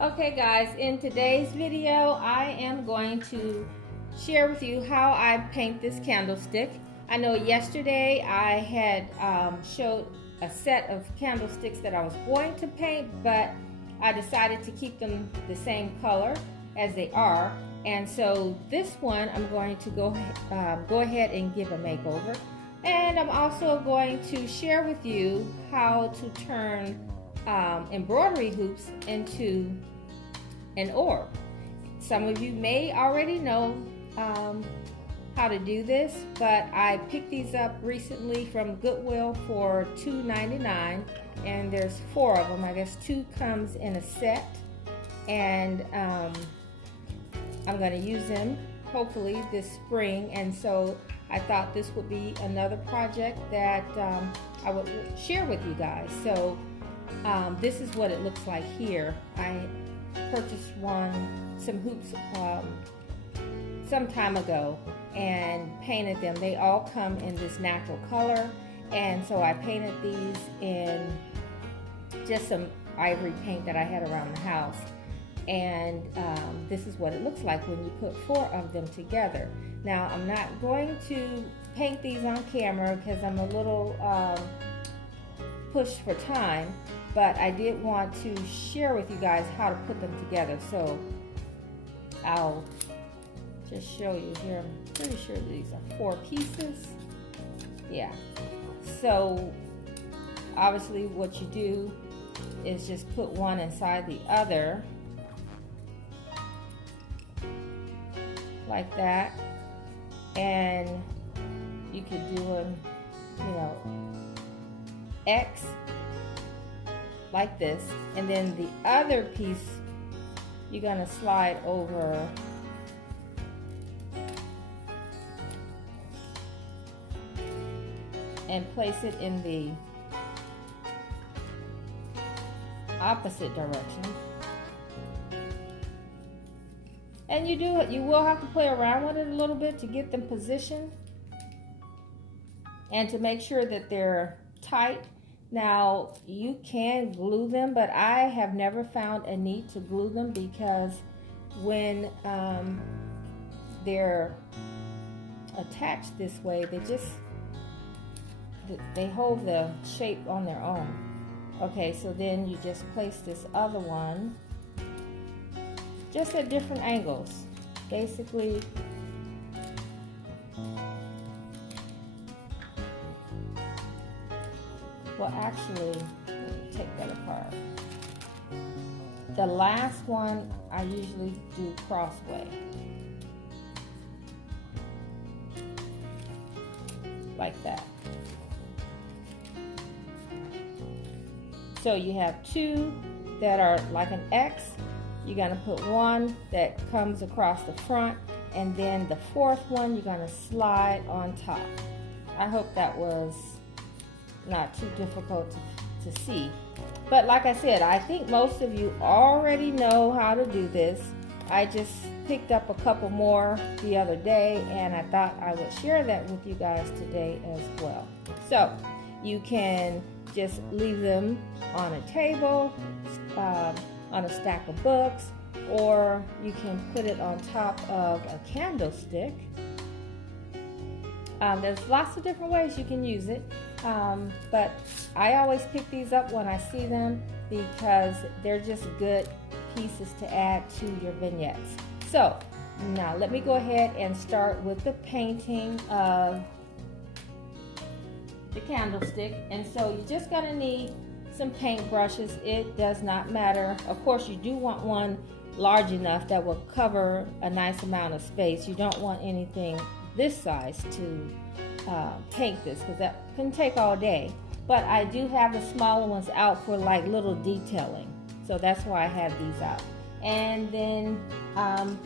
Okay guys, in today's video I am going to share with you how I paint this candlestick. I know yesterday I had showed a set of candlesticks that I was going to paint, but I decided to keep them the same color as they are, and so this one I'm going to go ahead and give a makeover, and I'm also going to share with you how to turn embroidery hoops into an orb. Some of you may already know how to do this, but I picked these up recently from Goodwill for $2.99, and there's 4 of them. I guess 2 comes in a set, and I'm going to use them hopefully this spring, and so I thought this would be another project that I would share with you guys. So this is what it looks like here. I purchased some hoops some time ago and painted them. They all come in this natural color, and so I painted these in just some ivory paint that I had around the house, and this is what it looks like when you put 4 of them together. Now I'm not going to paint these on camera because I'm a little pushed for time, but I did want to share with you guys how to put them together. So I'll just show you here. I'm pretty sure these are 4 pieces. Yeah. So obviously what you do is just put one inside the other like that, and you could do a X like this, and then the other piece you're gonna slide over and place it in the opposite direction. And you will have to play around with it a little bit to get them positioned and to make sure that they're tight. Now you can glue them, but I have never found a need to glue them because when they're attached this way, they hold the shape on their own. Okay, so then you just place this other one just at different angles. Basically, well, actually, let me take that apart. The last one I usually do crossway, like that. So you have 2 that are like an X. You're going to put 1 that comes across the front, and then the 4th one you're going to slide on top. I hope that was not too difficult to see. But like I said, I think most of you already know how to do this. I just picked up a couple more the other day, and I thought I would share that with you guys today as well. So you can just leave them on a table, on a stack of books, or you can put it on top of a candlestick. There's lots of different ways you can use it, but I always pick these up when I see them because they're just good pieces to add to your vignettes. So now let me go ahead and start with the painting of the candlestick. And so you're just going to need some paint brushes. It does not matter. Of course, you do want one large enough that will cover a nice amount of space. You don't want anything this size to paint this, because that can take all day. But I do have the smaller ones out for like little detailing, so that's why I have these out. And then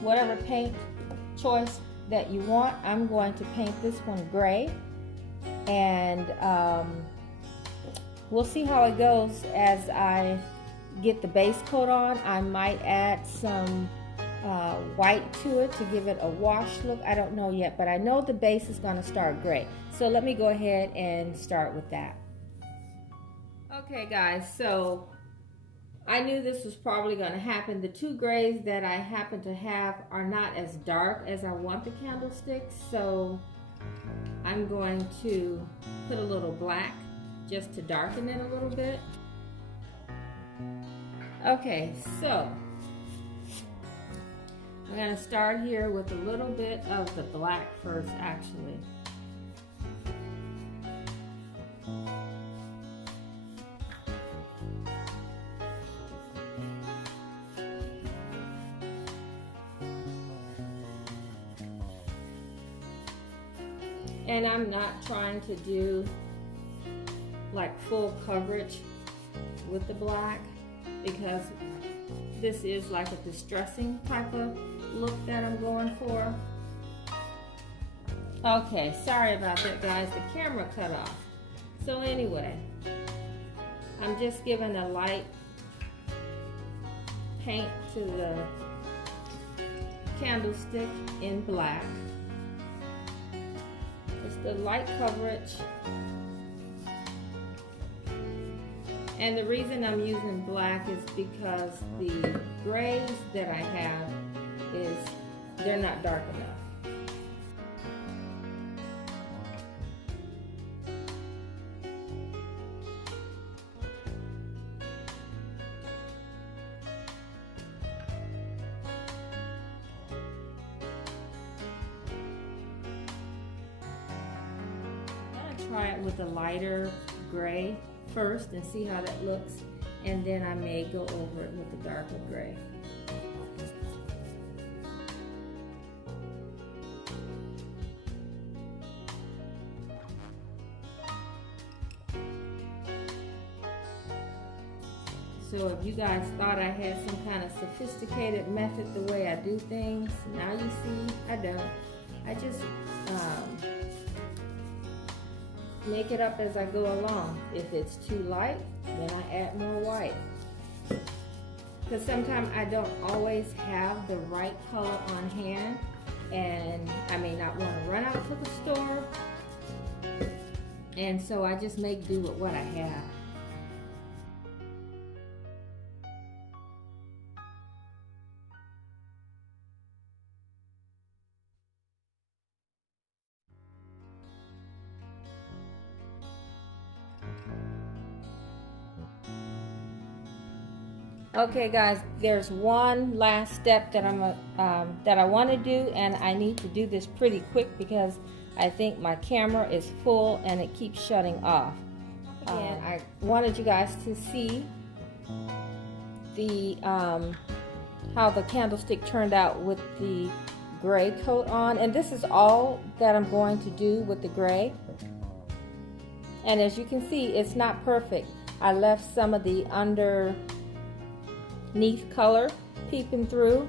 whatever paint choice that you want, I'm going to paint this one gray, and we'll see how it goes as I get the base coat on. I might add some white to it to give it a wash look. I don't know yet, but I know the base is going to start gray. So let me go ahead and start with that. Okay guys, so I knew this was probably going to happen. The two grays that I happen to have are not as dark as I want the candlestick, so I'm going to put a little black just to darken it a little bit. Okay, so I'm going to start here with a little bit of the black first, actually. And I'm not trying to do like full coverage with the black, because this is like a distressing type of look that I'm going for. Okay, sorry about that, guys. The camera cut off. So anyway, I'm just giving a light paint to the candlestick in black. Just a light coverage. And the reason I'm using black is because the grays that I have they're not dark enough. I'm gonna try it with a lighter gray first and see how that looks, and then I may go over it with a darker gray. So if you guys thought I had some kind of sophisticated method the way I do things, now you see I don't. I just make it up as I go along. If it's too light, then I add more white. Because sometimes I don't always have the right color on hand, and I may not want to run out to the store, and so I just make do with what I have. Okay guys, there's one last step that I want to do, and I need to do this pretty quick because I think my camera is full and it keeps shutting off. Again, I wanted you guys to see the how the candlestick turned out with the gray coat on, and this is all that I'm going to do with the gray. And as you can see, it's not perfect. I left some of the underneath color peeping through.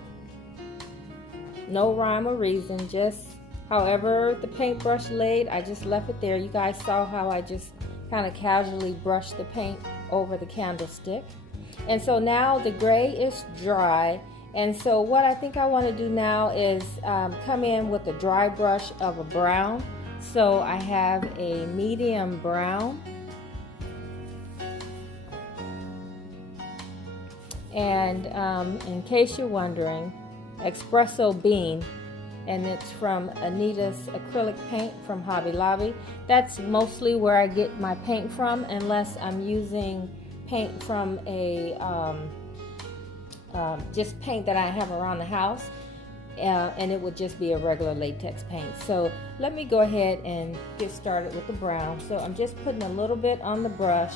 No rhyme or reason, just however the paintbrush laid, I just left it there. You guys saw how I just kind of casually brushed the paint over the candlestick. And so now the gray is dry, and so what I think I want to do now is come in with a dry brush of a brown. So I have a medium brown, and in case you're wondering, espresso bean, and it's from Anita's acrylic paint from Hobby Lobby. That's mostly where I get my paint from, unless I'm using paint from a just paint that I have around the house, and it would just be a regular latex paint. So let me go ahead and get started with the brown. So I'm just putting a little bit on the brush,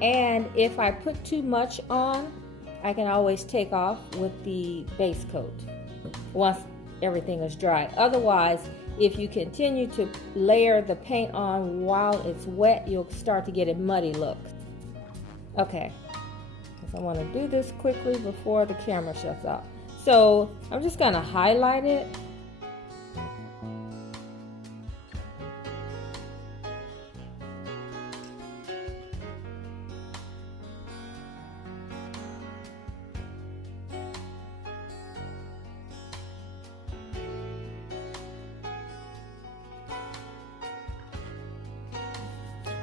and if I put too much on, I can always take off with the base coat once everything is dry. Otherwise, if you continue to layer the paint on while it's wet, you'll start to get a muddy look. Okay, so I want to do this quickly before the camera shuts off. So I'm just going to highlight it.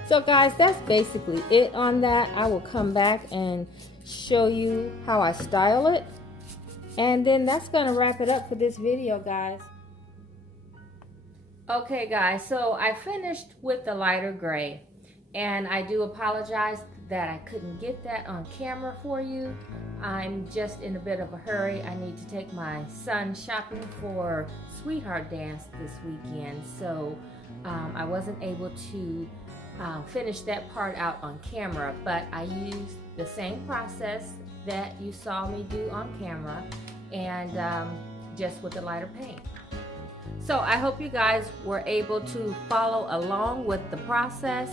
So guys, that's basically it on that. I will come back and show you how I style it. And then that's gonna wrap it up for this video, guys. Okay guys, so I finished with the lighter gray. And I do apologize that I couldn't get that on camera for you. I'm just in a bit of a hurry. I need to take my son shopping for Sweetheart Dance this weekend. So I wasn't able to finish that part out on camera, but I used the same process that you saw me do on camera, and just with the lighter paint. So I hope you guys were able to follow along with the process,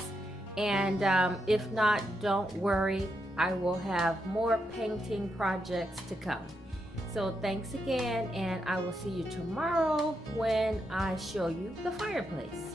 and if not, don't worry, I will have more painting projects to come. So thanks again, and I will see you tomorrow when I show you the fireplace.